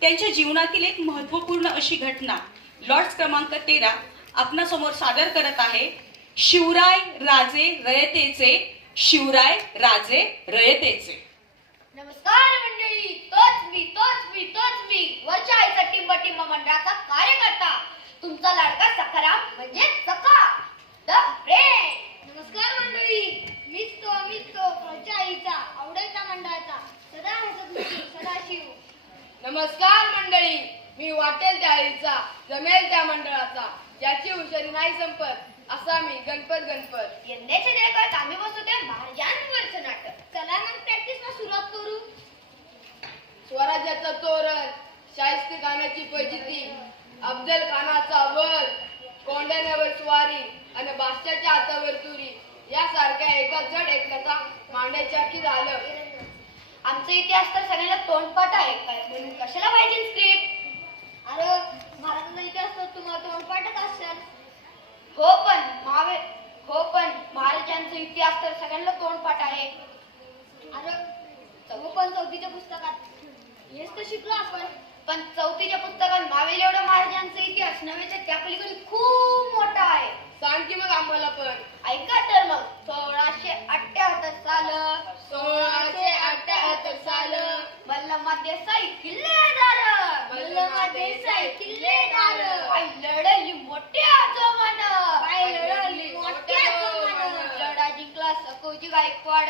त्यांच्या जीवनातील एक महत्वपूर्ण अशी घटना लॉर्ड्स क्रमांक 13 आपणासमोर सादर करत आहे. शिवराय राजे रयतेचे, शिवराय राजे रयतेचे. नमस्कार मंडळी, तोच मी वरच्या आईचा टिंब मंडळाचा कार्यकर्ता, तुमचा लाडका सखाराम म्हणजे सखा द फ्रेंड. नमस्कार मंडळी, मीच तो वरच्या आईचा आवडता मंडळाचा सदा सदाशिव. नमस्कार मंडळी, मी वाटेल त्या आईचा जमेल त्या मंडळाचा, ज्याची हुशारी नाही संपत असा मी गणपत. यंदाच्या देवकात आम्ही बसवतोय महाराजांवरचं नाटक. चला मग प्रॅक्टिसला सुरुवात करू. स्वराज्याचं तोरण, शाहिस्ते खानाची फजिती, अफजल खानाचा वध, कोंढाण्यावर स्वारी आणि बादशाच्या हातावर तुरी यासारख्या एका जड एकलता मांडायच्या की झालं. आमचा इतिहास तर सगळ्यांना तोंडपाठ आहे काय, म्हणून कशाला पाहिजे स्क्रिप्ट? अरे भारताचा इतिहास तर तुम्हाला तोंडपाठच असेल. हो पण महाराजांचा इतिहास तर सगळ्यांना तोंडपाठ आहे. अरे पण चौथीच्या पुस्तकात हेच तर शिकलो आपण. पण चौथीच्या पुस्तकात मावेल एवढा महाराजांचा इतिहास नव्हे तर त्या पलीकडे खूप मोठा आहे. सांग की मग आम्हाला पण. ऐका तर मग. 1678 साल मल्लमा देसाई किल्लेदार लढली मोठ्या जोमानं. लढा जिंकला सकोजी गायकवाड.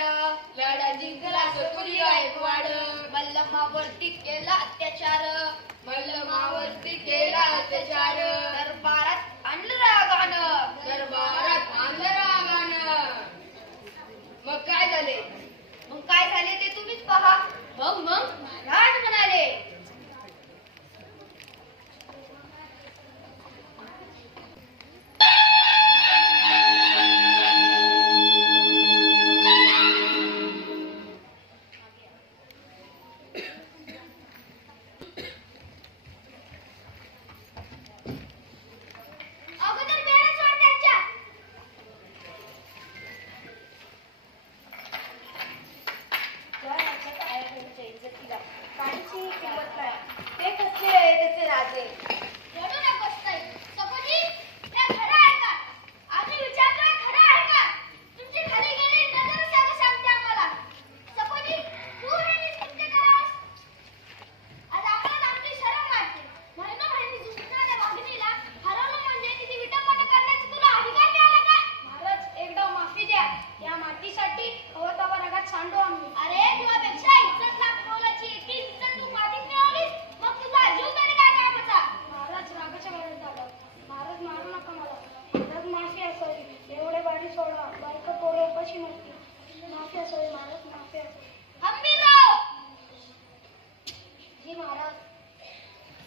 मल्लमावरती केला अत्याचार. दरबारात आणलं रागानं. मग काय झाले ते तुम्हीच पहा. मग महाराज म्हणाले, अगोदर बेळा सोड त्यांच्या. काहीची किंमत नाही. ते कसले त्याचे राजे. रडू नकोस ताई. सकोजी, त्या खरं आहे का? आम्ही विचारतोय खरं आहे का? तुमची खाली गेली नजर सांगते आम्हाला. सकोजी, तू हे निश्चित करास. आज आम्हाला आमची शरम वाटते. महिनोमहिने झुंजणाऱ्या वाघिणीला हरवलं म्हणजे तिची विटंबना करण्याचा तुला अधिकार मिळाला का? महाराज, एकदा माफी द्या. या मातीसाठी हवं रगात सांडू आम्ही. अरे तुझ्यापेक्षा इज्जत लाख मोलाची ती इज्जत तू मातीत मिळवलीस, मग तुझा जीव तरी काय कामाचा? महाराज रागाच्या भरात झालं. महाराज मारू नका मला. महाराज माफी असावी. एवढे बारी सोडा. बायका पोरं उपाशी नसतील. माफी असावी महाराज, माफी असावी. हंबीरराव. जी महाराज.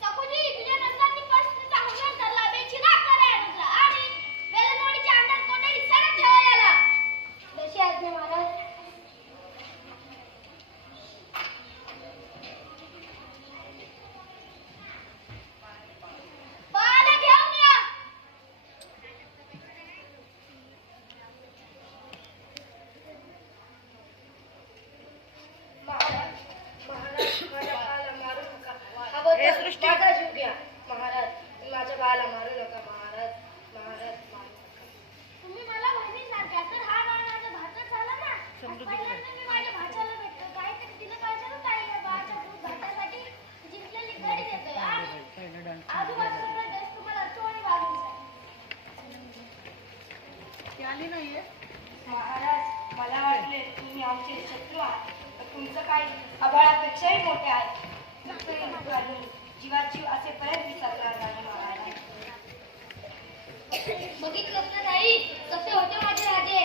सखुजी, तुझ्या नजरांनी परिस्थितीचा हुशार धरला. बेचिराग कराय तुझा आणि वेलनोडीच्या अंडर कोठडी सडक ठेवा याला. जशी आज्ञा महाराज. बाळाला घेऊन या. हे सृष्टी माझा जीव घ्या. महाराज, माझ्या बाळाला मारू नका. महाराज मारू नका. तुम्ही मला बहिणीसारख्या, तर हा बाळ माझा भाचा झाला ना. पहिल्यांदा मी माझ्या भाच्याला भेटतो. काहीतरी दिलं पाहिजे ना ताईला. बाळाच्या दूध भातासाठी जिंकलेली गडी देतोय आणि आजूबाजूचा देश तुम्हाला चोळी घालून जाईल. महाराज, मला वाटले तुम्ही आमचे शत्रू आहात, तर तुमचं काही आभाळापेक्षाही मोठे आहे. जीवाजीव असेपर्यंत विसरणार नाही महाराज. बघितलं ना ताई, कसे होते माझे राजे.